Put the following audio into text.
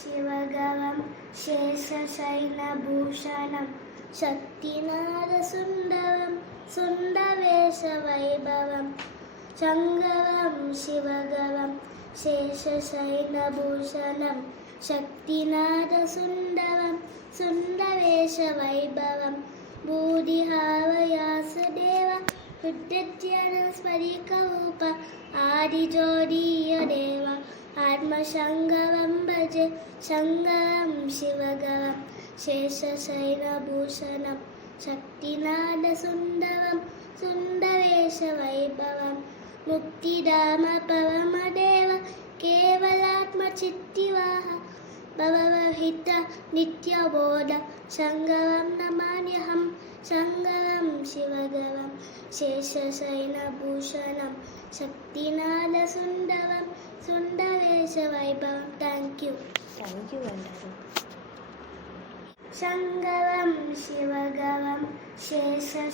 शिवगवं शेषशयनभूषणं शक्तिनादसुन्दरं सुन्दरवेशवैभवं शङ्गवं शिवगवं शेषशयनभूषणं शक्तिनादसुन्दरं सुन्दरवेशवैभवं भूरिहावयासदेव हृद्यज्ञानस्मरिकरूप आदिज्योतिर्देव आत्मशङ्गवं भजे शङ्गवं शिवगवं शेषशयनभूषणं शक्तिनादसुन्दरं सुन्दरवेशवैभवं मुक्तिधामपरमदेव केवलात्मचित्तिवाह भवहित नित्यबोध शङ्गवं नमाम्यहं शङ्गवं शिवगवं शेषशयनभूषणं शक्तिनादसुन्दरं सुन्दरवेशवैभवं. Thank you. शङ्गवं शिवगवं शेषशयनभूषणं